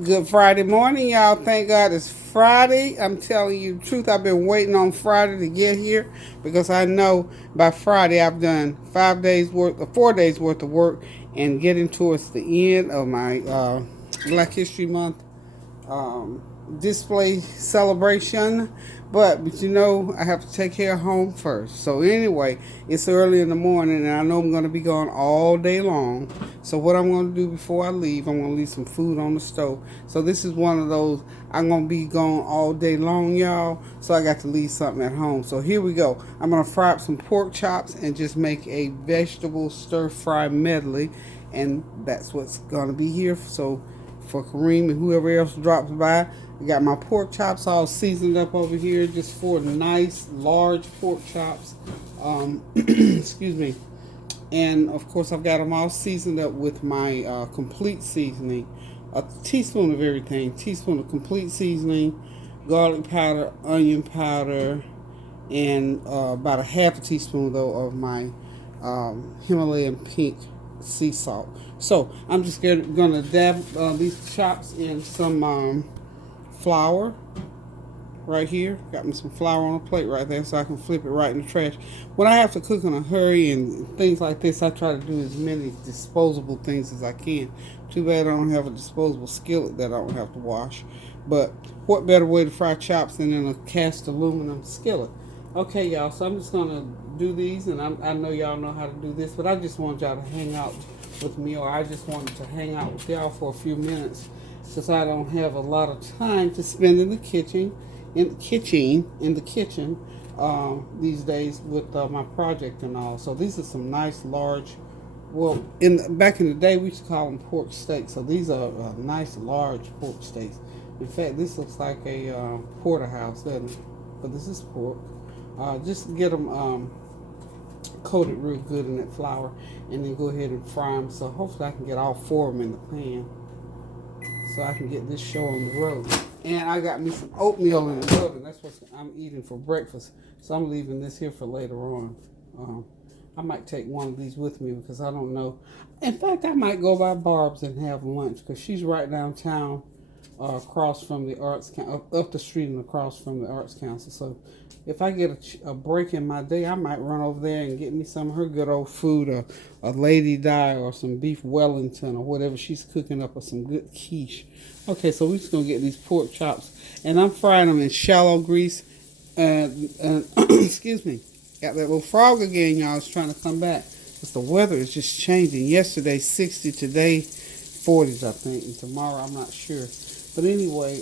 Good Friday morning, y'all. Thank God it's Friday. I'm telling you the truth. I've been waiting on Friday to get here because I know by Friday I've done 5 days worth, or 4 days worth of work, and getting towards the end of my Black History Month um, display celebration. But you know, I have to take care of home first. So anyway, it's early in the morning, and I know I'm going to be gone all day long. So what I'm going to do before I leave, I'm going to leave some food on the stove. So this is one of those, I'm going to be gone all day long, y'all. So I got to leave something at home. So here we go. I'm going to fry up some pork chops and just make a vegetable stir fry medley, and that's what's going to be here. So for Kareem and whoever else drops by. I got my pork chops all seasoned up over here, just four nice large pork chops. Excuse me. And of course, I've got them all seasoned up with my complete seasoning. A teaspoon of everything, teaspoon of complete seasoning, garlic powder, onion powder, and about a half a teaspoon though of my Himalayan pink sea salt. So I'm just gonna dab these chops in some flour right here. Got me some flour on a plate right there so I can flip it right in the trash. When I have to cook in a hurry and things like this, I try to do as many disposable things as I can. Too bad I don't have a disposable skillet that I don't have to wash. But what better way to fry chops than in a cast aluminum skillet? Okay, y'all, so I'm just going to do these, and I know y'all know how to do this, but I just want y'all to hang out with me, or I just wanted to hang out with y'all for a few minutes since I don't have a lot of time to spend in the kitchen, these days with my project and all. So these are some nice large, well, back in the day we used to call them pork steaks. So these are nice large pork steaks. In fact, this looks like a porterhouse, doesn't it? But this is pork. Just get them coated real good in that flour, and then go ahead and fry them. So hopefully I can get all four of them in the pan, so I can get this show on the road. And I got me some oatmeal in the oven. That's what I'm eating for breakfast. So I'm leaving this here for later on. I might take one of these with me because I don't know. In fact, I might go by Barb's and have lunch because she's right downtown, across from the arts, up the street and across from the arts council. So if I get a break in my day, I might run over there and get me some of her good old food, or a lady die, or some beef Wellington, or whatever she's cooking up, or some good quiche. Okay, so we're just gonna get these pork chops, and I'm frying them in shallow grease. And excuse me, got that little frog again, y'all. Is trying to come back because the weather is just changing. Yesterday 60, today 40s, I think, and tomorrow I'm not sure. But anyway,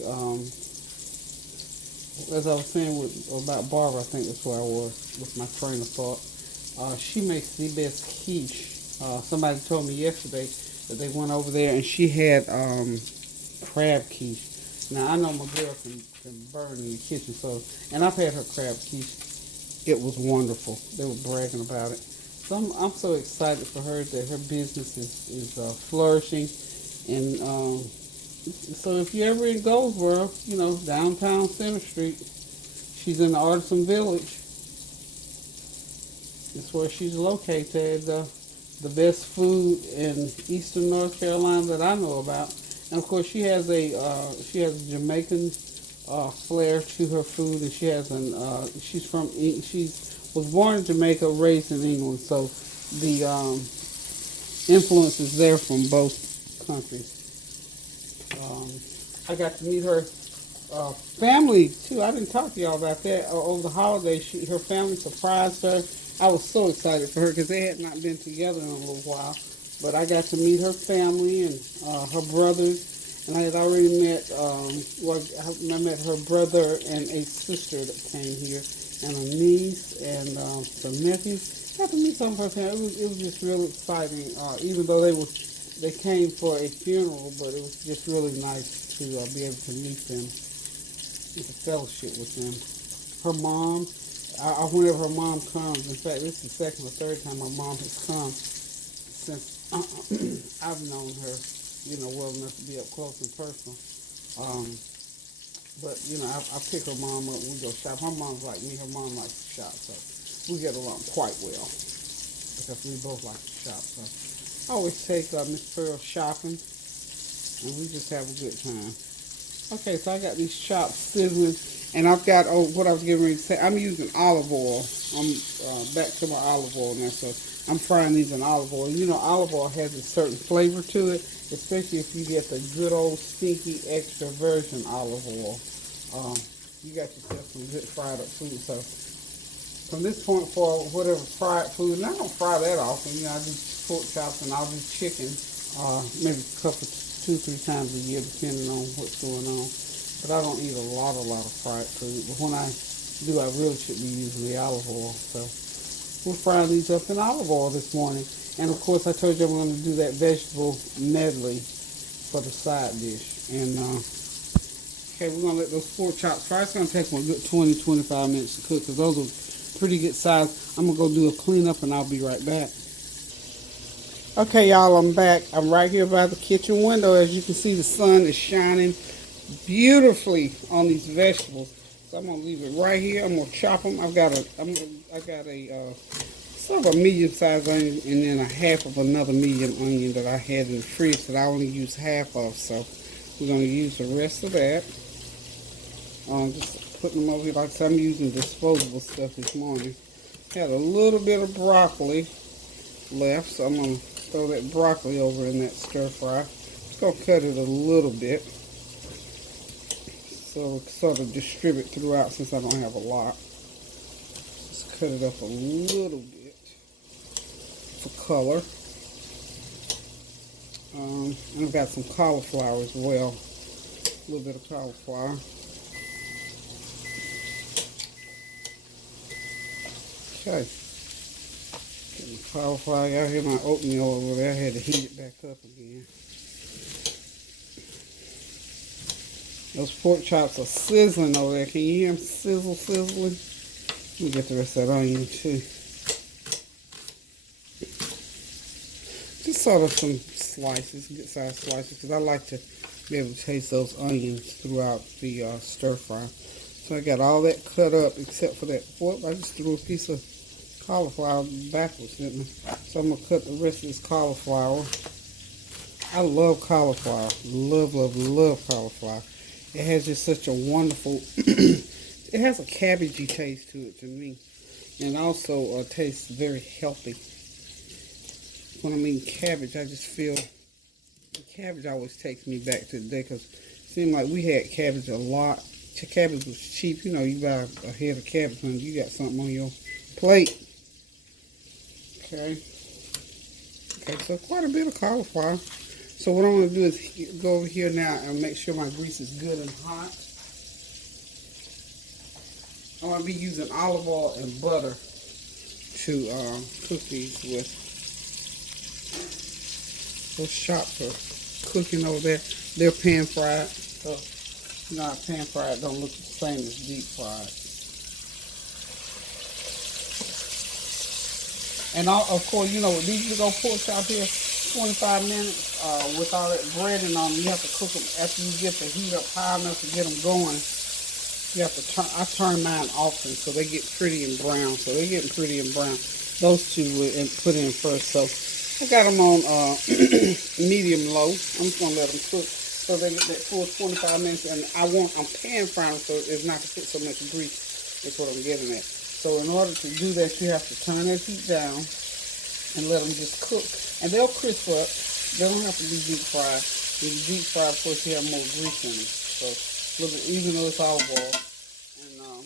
as I was saying about Barbara, I think that's where I was with my train of thought. She makes the best quiche. Somebody told me yesterday that they went over there and she had crab quiche. Now I know my girl can burn in the kitchen, so, and I've had her crab quiche. It was wonderful. They were bragging about it. So I'm so excited for her that her business is flourishing, and so if you're ever in Goldsboro, you know, downtown Center Street, she's in the Artisan Village. It's where she's located. The best food in Eastern North Carolina that I know about, and of course she has a Jamaican flair to her food, and she was born in Jamaica, raised in England, so the influence is there from both countries. I got to meet her family too. I didn't talk to y'all about that. Over the holidays, her family surprised her. I was so excited for her because they had not been together in a little while. But I got to meet her family and her brothers, and I had already met. I met her brother and a sister that came here, and a niece and some nephews. I got to meet some of her family. It was just really exciting. Even though they came for a funeral, but it was just really nice to be able to meet them, to fellowship with them. Her mom, whenever her mom comes, in fact, this is the second or third time my mom has come since I've known her, well enough to be up close and personal. Um, but, I pick her mom up when we go shop. Her mom's like me. Her mom likes to shop, so we get along quite well because we both like to shop. So I always take Miss Pearl shopping. and we just have a good time. Okay, so I got these chops sizzling, and I've got what I was getting ready to say. I'm using olive oil. I'm back to my olive oil now, so I'm frying these in olive oil. You know, olive oil has a certain flavor to it, especially if you get the good old stinky extra virgin olive oil. You got yourself some good fried up food. So from this point forward, whatever fried food, and I don't fry that often. You know, I do pork chops and I'll do chicken, maybe a couple, 2, 3 times a year, depending on what's going on. But I don't eat a lot of fried food. But when I do, I really should be using the olive oil. So we're frying these up in olive oil this morning. And of course, I told you I'm going to do that vegetable medley for the side dish. And okay, we're going to let those pork chops fry. It's going to take them a good 20-25 minutes to cook because those are pretty good size. I'm going to go do a cleanup and I'll be right back. Okay, y'all, I'm back. I'm right here by the kitchen window. As you can see, the sun is shining beautifully on these vegetables. So I'm gonna leave it right here. I'm gonna chop them. I got a sort of a medium-sized onion and then a half of another medium onion that I had in the fridge that I only used half of. So we're gonna use the rest of that. Just putting them over here. Like I said, I'm using disposable stuff this morning. Had a little bit of broccoli left, so I'm gonna throw that broccoli over in that stir fry. Just gonna cut it a little bit so sort of distribute throughout since I don't have a lot. Just cut it up a little bit for color. And I've got some cauliflower as well. A little bit of cauliflower. Okay. Getting the cauliflower out here, my oatmeal over there. I had to heat it back up again. Those pork chops are sizzling over there. Can you hear them sizzling? Let me get the rest of that onion too. Just sort of some slices, good sized slices, because I like to be able to taste those onions throughout the stir fry. So I got all that cut up except for that pork. I just threw a piece of cauliflower backwards, didn't I? So I'm going to cut the rest of this cauliflower. I love cauliflower. Love cauliflower. It has just such a wonderful, it has a cabbagey taste to it to me. And also tastes very healthy. When I mean cabbage, I just feel, the cabbage always takes me back to the day because it seemed like we had cabbage a lot. Cabbage was cheap. You know, you buy a head of cabbage when you got something on your plate. Okay, so quite a bit of cauliflower. So what I'm going to do is go over here now and make sure my grease is good and hot. I'm going to be using olive oil and butter to cook these with. Those chops are cooking over there. They're pan fried. So, you know, pan fried don't look the same as deep fried. And of course, you know, these little pork chops here, 25 minutes with all that breading on them. You have to cook them after you get the heat up high enough to get them going. You have to turn. I turn mine often so they get pretty and brown. So they're getting pretty and brown. Those two we put in first. So I got them on medium low. I'm just gonna let them cook so they get that full 25 minutes. And I'm pan frying so it's not to put so much grease. That's what I'm getting at. So in order to do that, you have to turn that heat down and let them just cook. And they'll crisp up. They don't have to be deep fried. When you deep fry, of course, you have more grease in them. So even though it's olive oil, and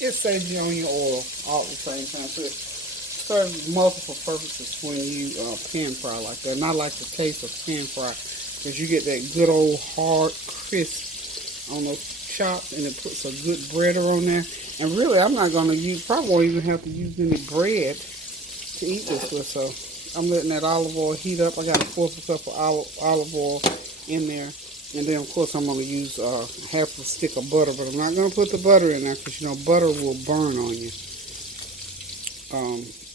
it saves you on your oil all at the same time. So it serves multiple purposes when you pan fry like that. And I like the taste of pan fry because you get that good old hard crisp on those chops, and it puts a good breader on there. And really, I'm not going to use, probably won't even have to use any bread to eat this with. So I'm letting that olive oil heat up. I got a fourth of a cup of olive oil in there. And then, of course, I'm going to use half a stick of butter. But I'm not going to put the butter in there because, you know, butter will burn on you.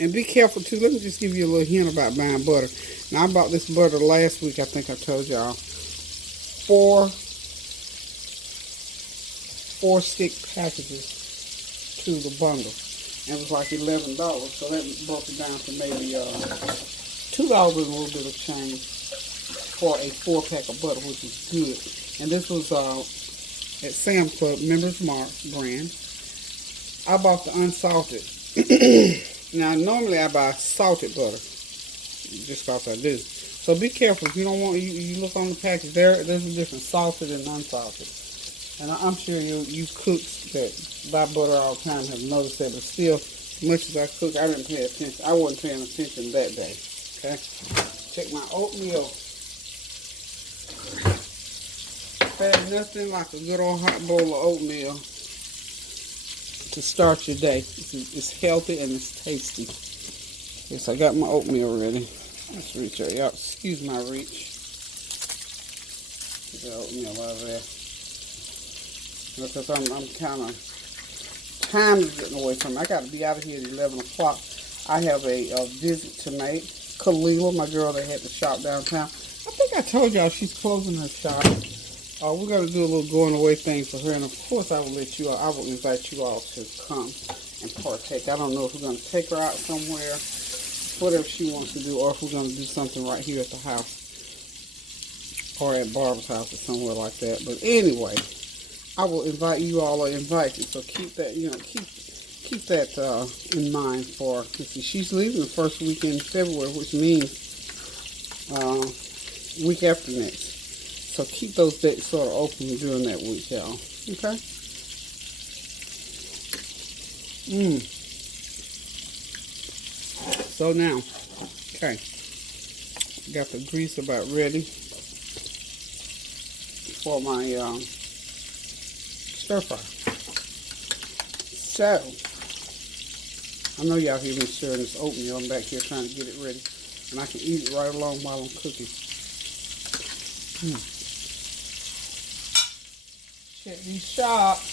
And be careful, too. Let me just give you a little hint about buying butter. Now, I bought this butter last week. I think I told y'all. Four stick packages to the bundle. And it was like $11. So that broke it down to maybe $2 and a little bit of change. for a 4-pack of butter, which is good. And this was at Sam's Club, Members Mark brand. I bought the unsalted. Now, normally I buy salted butter, just because I do. So be careful. If you don't want, you look on the package, there's a difference, salted and unsalted. And I'm sure you cooks that buy butter all the time have noticed that, but still, as much as I cook, I didn't pay attention. I wasn't paying attention that day. Okay? Take my oatmeal. There's nothing like a good old hot bowl of oatmeal to start your day. It's healthy and it's tasty. Okay, so I got my oatmeal ready. Let's reach out. Y'all, excuse my reach. Get the oatmeal out of there. Because I'm kind of, time is getting away from me. I got to be out of here at 11 o'clock. I have a visit to make. Kalila, my girl that had the shop downtown. I think I told y'all she's closing her shop. We're going to do a little going away thing for her. And of course I will let you all, I will invite you all to come and partake. I don't know if we're going to take her out somewhere, whatever she wants to do, or if we're going to do something right here at the house. Or at Barbara's house or somewhere like that. But anyway, I will invite you all or invite you. So keep that, keep that in mind for, let's see, she's leaving the first week in February, which means week after next. So keep those dates sort of open during that week, y'all. Okay? So now, okay, got the grease about ready for my stir fry. So, I know y'all hear me stirring this oatmeal. I'm back here trying to get it ready. And I can eat it right along while I'm cooking. Check these shots.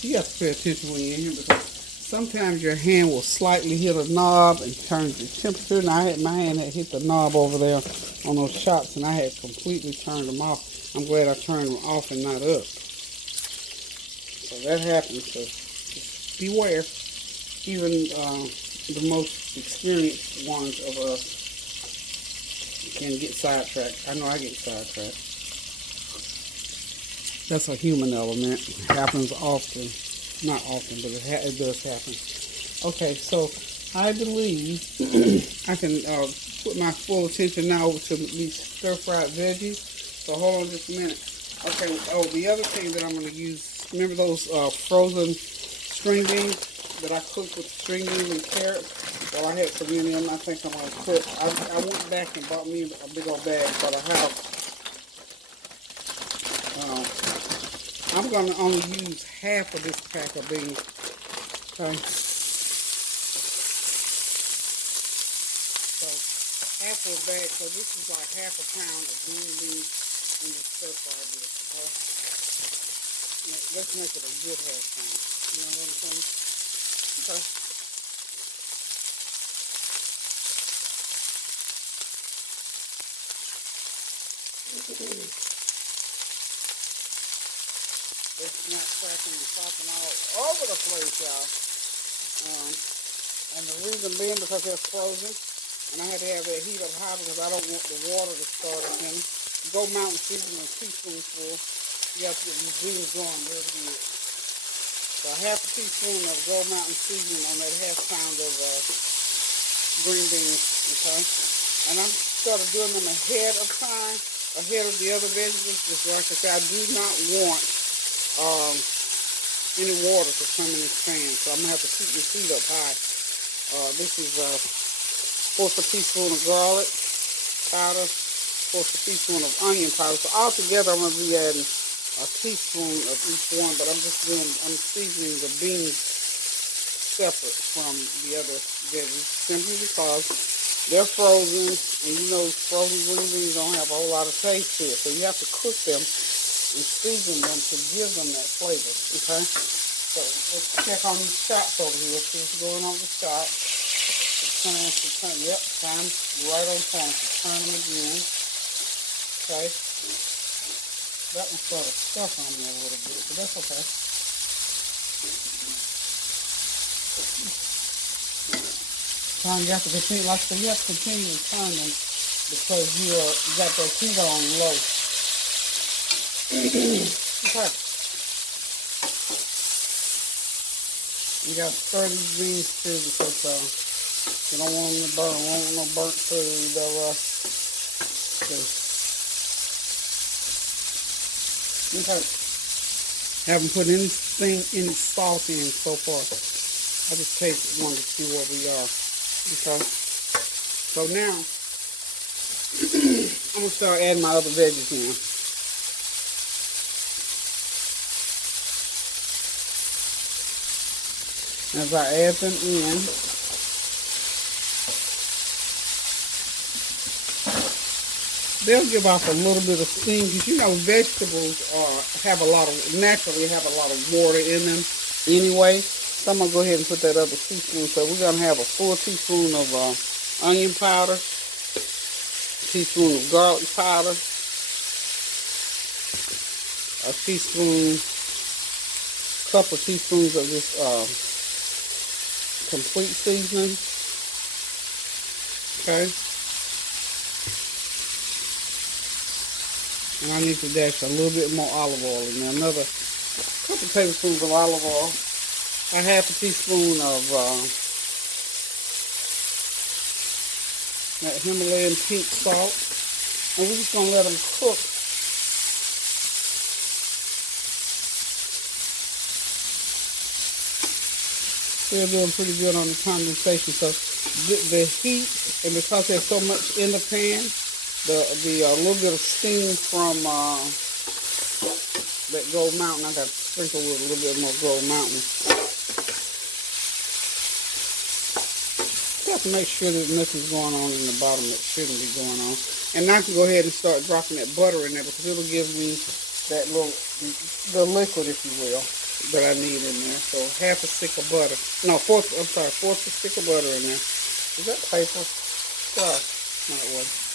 You have to pay attention when you're in here because sometimes your hand will slightly hit a knob and turn the temperature. And my hand had hit the knob over there on those shots and I had completely turned them off. I'm glad I turned them off and not up. So that happens. So just beware. Even the most experienced ones of us can get sidetracked. I know I get sidetracked. That's a human element. It happens often. Not often, but it does happen. Okay, so I believe I can put my full attention now over to these stir-fried veggies. So hold on just a minute. Okay, the other thing that I'm going to use, remember those frozen string beans that I cooked with string beans and carrots? Well, I had some in them. I think I'm going to put, I went back and bought me a big old bag for the house. I'm going to only use half of this pack of beans. Okay. So, half of a bag. So, this is like half a pound of green beans in the stir fry dish. Okay. Let's make it a good half pound. You know what I'm saying? Okay. It's not cracking and popping all over the place, y'all. And the reason being because they're frozen. And I had to have that heat up high because I don't want the water to start up in them. Go mountain seasoning a teaspoonful. You have to get these beans going real good. So a half a teaspoon of Go Mountain seasoning on that half pound of green beans. Okay? And I'm sort of doing them ahead of time, ahead of the other vegetables. Just like I said, I do not want any water to come in this pan, so I'm going to have to keep this heat up high. This is fourth a teaspoon of garlic powder, fourth a teaspoon of onion powder. So all together I'm going to be adding a teaspoon of each one, but I'm seasoning the beans separate from the other veggies, simply because they're frozen, and you know frozen green beans don't have a whole lot of taste to it, so you have to cook them and season them to give them that flavor, okay? So let's check on these chops over here. See what's going on with the chops. Yep, time's right on time to turn them again. Okay. That one started stuck on me a little bit, but that's okay. You have to continue, like I said, you have to continue to turn them because you got that heat on low. Okay. You got to stir these beans too because you don't want them to burn. You don't want no burnt food. Okay. Haven't put any salt in so far. I just tasted one to see where we are. Okay. So now I'm gonna start adding my other veggies in. As I add them in, they'll give off a little bit of steam because you know vegetables naturally have a lot of water in them anyway. So I'm gonna go ahead and put that other teaspoon. So we're gonna have a full teaspoon of onion powder, teaspoon of garlic powder, a couple of teaspoons of this complete seasoning. Okay. And I need to dash a little bit more olive oil in there. Another couple tablespoons of olive oil. A half a teaspoon of that Himalayan pink salt. And we're just going to let them cook. Still doing pretty good on the condensation. So the heat, and because there's so much in the pan, the little bit of steam from that Gold Mountain, I got to sprinkle with a little bit more Gold Mountain. You have to make sure that nothing's going on in the bottom that shouldn't be going on. And now I can go ahead and start dropping that butter in there because it'll give me that the liquid, if you will, that I need in there. So half a stick of butter. No, fourth a stick of butter in there. Is that paper? Sorry. No, it wasn't.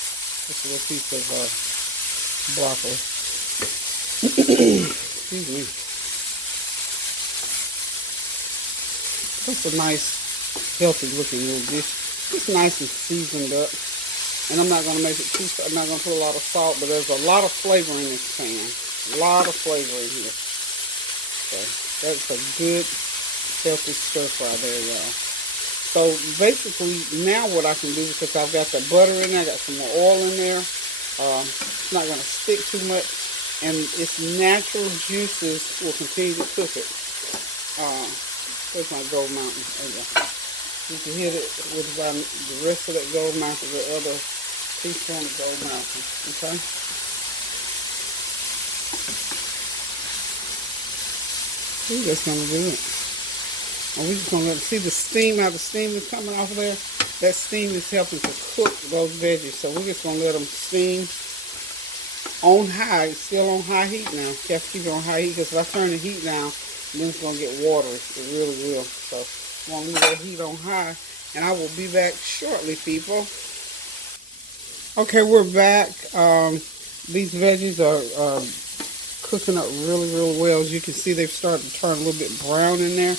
Just a little piece of broccoli. Excuse me. That's a nice, healthy looking little dish. It's nice and seasoned up. And I'm not going to make it too, I'm not going to put a lot of salt, but there's a lot of flavor in this pan. A lot of flavor in here. So that's a good, healthy stir fry there, y'all. So basically, now what I can do, because I've got the butter in there, I got some more oil in there. It's not going to stick too much, and its natural juices will continue to cook it. There's my Gold Mountain. There you go. You can hit it with the rest of that Gold Mountain, the other teaspoon of Gold Mountain. Okay. We're just gonna do it. And we're just gonna let see the steam. How the steam is coming off of there. That steam is helping to cook those veggies. So we're just gonna let them steam on high. It's still on high heat now. You have to keep it on high heat because if I turn the heat down, then it's gonna get watery. It really will. So I'm gonna leave that heat on high, and I will be back shortly, people. Okay, we're back. These veggies are cooking up really, really well. As you can see, they've started to turn a little bit brown in there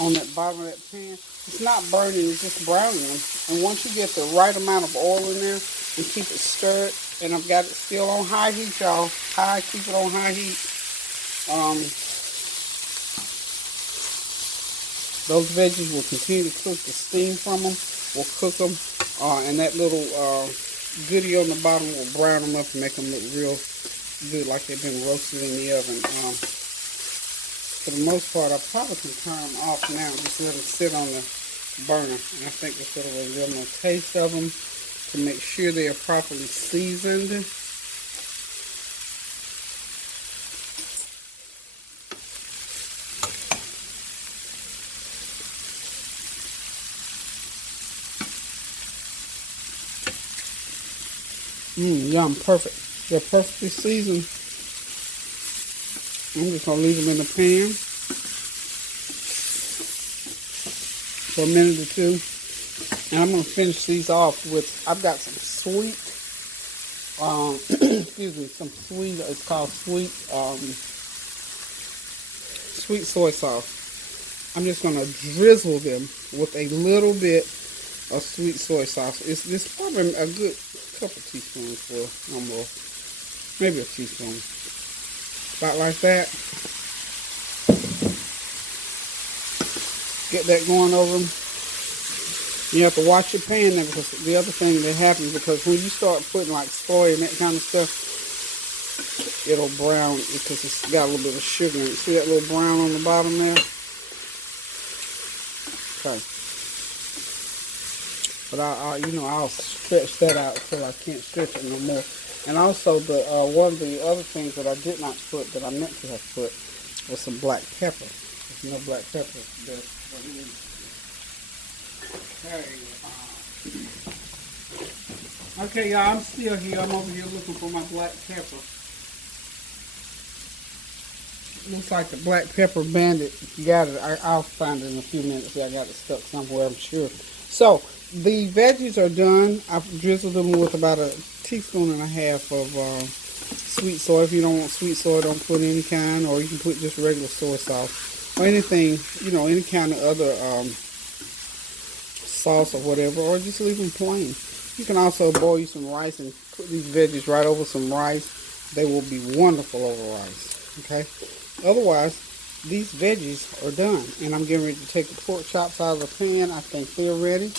on that bottom of that pan. It's not burning, it's just browning them. And once you get the right amount of oil in there, you keep it stirred. And I've got it still on high heat, y'all. Keep it on high heat. Those veggies will continue to cook. The steam from them will cook them. And that little goodie on the bottom will brown them up and make them look real good, like they've been roasted in the oven. For the most part, I probably can turn them off now. Just let them sit on the burner. And I think this will give them a taste of them to make sure they are properly seasoned. Yum, perfect. They're perfectly seasoned. I'm just going to leave them in the pan for a minute or two. And I'm going to finish these off with, I've got some sweet excuse me, some sweet, it's called sweet soy sauce. I'm just going to drizzle them with a little bit of sweet soy sauce. It's probably a good couple teaspoons for no more, maybe a teaspoon. About like that. Get that going over them. You have to watch your pan now, because the other thing that happens, because when you start putting like soy and that kind of stuff, it'll brown because it's got a little bit of sugar in it. See that little brown on the bottom there? Okay. But I'll stretch that out until I can't stretch it no more. And also one of the other things that I did not put that I meant to have put was some black pepper. There's no black pepper there. Okay, y'all, I'm still here. I'm over here looking for my black pepper. Looks like the black pepper bandit. You got it. I'll find it in a few minutes. I got it stuck somewhere, I'm sure. So, the veggies are done. I've drizzled them with about a teaspoon and a half of sweet soy. If you don't want sweet soy, don't put any kind, or you can put just regular soy sauce. Or anything, any kind of other sauce or whatever, or just leave them plain. You can also boil you some rice and put these veggies right over some rice. They will be wonderful over rice. Okay. Otherwise, these veggies are done, and I'm getting ready to take the pork chops out of the pan. I think they're ready.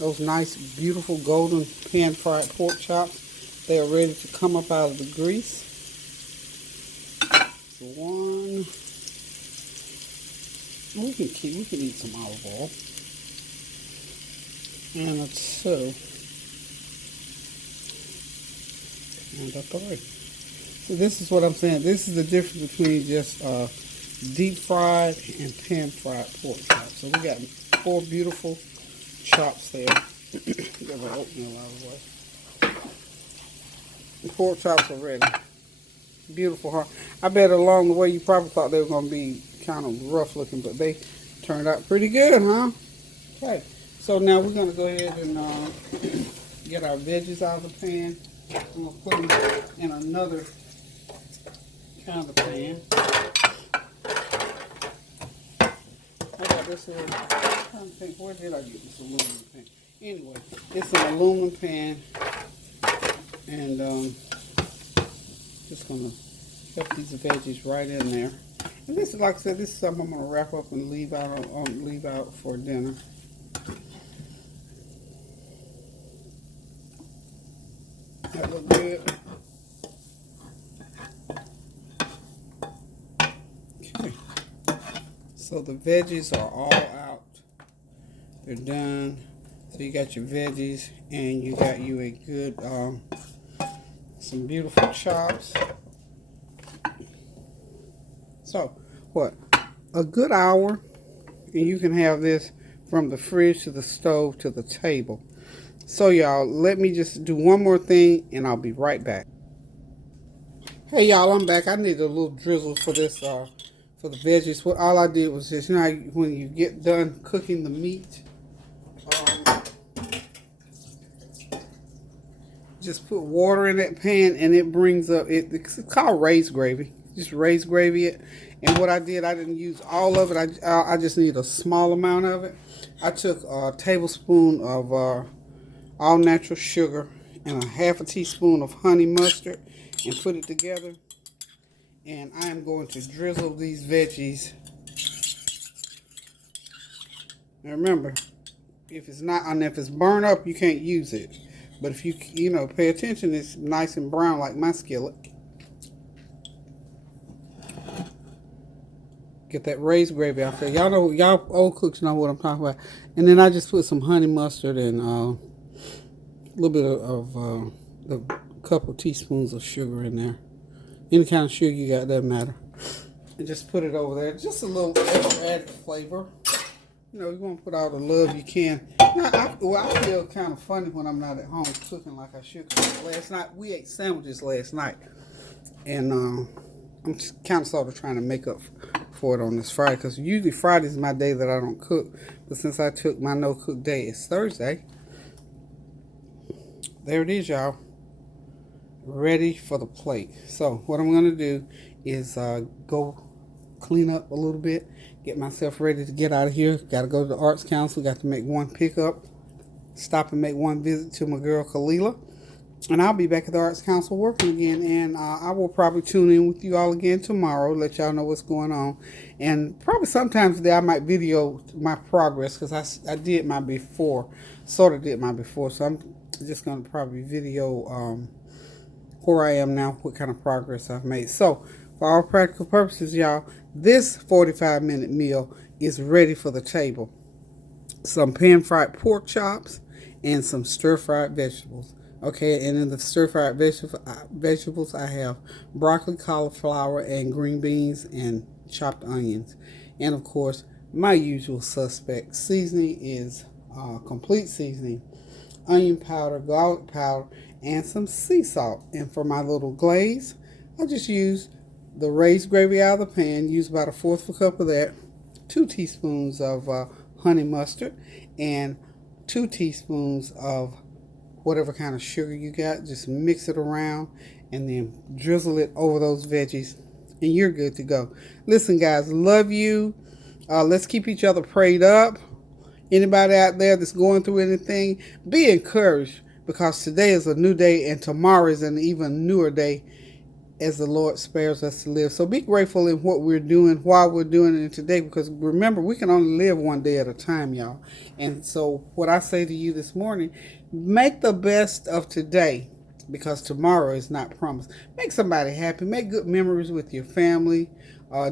Those nice, beautiful, golden pan-fried pork chops. They are ready to come up out of the grease. One. We can eat some olive oil. And a 2. And a 3. So this is what I'm saying. This is the difference between just deep fried and pan fried pork chops. So we got 4 beautiful chops there. Get my oatmeal out of the way. The pork chops are ready. Beautiful heart. I bet along the way you probably thought they were going to be kind of rough looking, but they turned out pretty good, huh? Okay. So now we're going to go ahead and get our veggies out of the pan. I'm going to put them in another kind of pan. I got this here. I'm trying to think, where did I get this aluminum pan? Anyway, it's an aluminum pan. And just going to put these veggies right in there. And this is, like I said, this is something I'm going to wrap up and leave out for dinner. That look good. Okay. So the veggies are all out. They're done. So you got your veggies, and you got you a good, some beautiful chops. So, what? A good hour, and you can have this from the fridge to the stove to the table. So y'all, let me just do one more thing and I'll be right back. Hey y'all, I'm back. I need a little drizzle for this, for the veggies. What all I did was just, when you get done cooking the meat, just put water in that pan and it brings up, it's called raised gravy. Just raised gravy it. And what I did, I didn't use all of it. I just need a small amount of it. I took a tablespoon of all natural sugar and a half a teaspoon of honey mustard and put it together. And I am going to drizzle these veggies. Now remember, if it's burned up, you can't use it. But if you pay attention, it's nice and brown like my skillet. Get that raised gravy out there. Y'all old cooks know what I'm talking about. And then I just put some honey mustard and a little bit of a couple teaspoons of sugar in there. Any kind of sugar you got, doesn't matter. And just put it over there. Just a little extra added flavor. You want to put all the love you can. I feel kind of funny when I'm not at home cooking like I should. Last night, we ate sandwiches last night. And I'm just kind of sort of trying to make up for it on this Friday. Because usually Friday is my day that I don't cook. But since I took my no-cook day, it's Thursday. There it is, y'all. ready for the plate. So what I'm going to do is go clean up a little bit, get myself ready to get out of here. Got to go to the Arts Council, got to make one pickup, stop and make one visit to my girl Kalila. And I'll be back at the Arts Council working again, and I will probably tune in with you all again tomorrow, let y'all know what's going on. And probably sometime today I might video my progress, because I did my before, sort of did my before, so I'm just going to probably video where I am now, what kind of progress I've made. So, for all practical purposes, y'all, this 45-minute meal is ready for the table. Some pan-fried pork chops and some stir-fried vegetables. Okay, and in the stir-fried vegetables, I have broccoli, cauliflower, and green beans and chopped onions. And of course, my usual suspect seasoning is complete seasoning, onion powder, garlic powder, and some sea salt. And for my little glaze, I just use the raised gravy out of the pan, use about 1/4 cup of that, 2 teaspoons of honey mustard, and 2 teaspoons of whatever kind of sugar you got. Just mix it around and then drizzle it over those veggies, and you're good to go. Listen, guys, love you. Let's keep each other prayed up. Anybody out there that's going through anything, be encouraged, because today is a new day and tomorrow is an even newer day as the Lord spares us to live. So be grateful in what we're doing while we're doing it today, because remember, we can only live one day at a time, y'all. And so what I say to you this morning, make the best of today, because tomorrow is not promised. Make somebody happy. Make good memories with your family.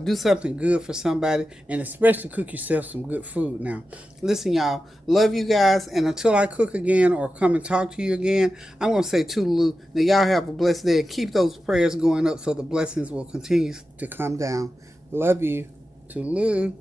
Do something good for somebody, and especially cook yourself some good food now. Listen, y'all, love you guys, and until I cook again or come and talk to you again, I'm going to say toodaloo. Now, y'all have a blessed day, and keep those prayers going up so the blessings will continue to come down. Love you. Toodaloo.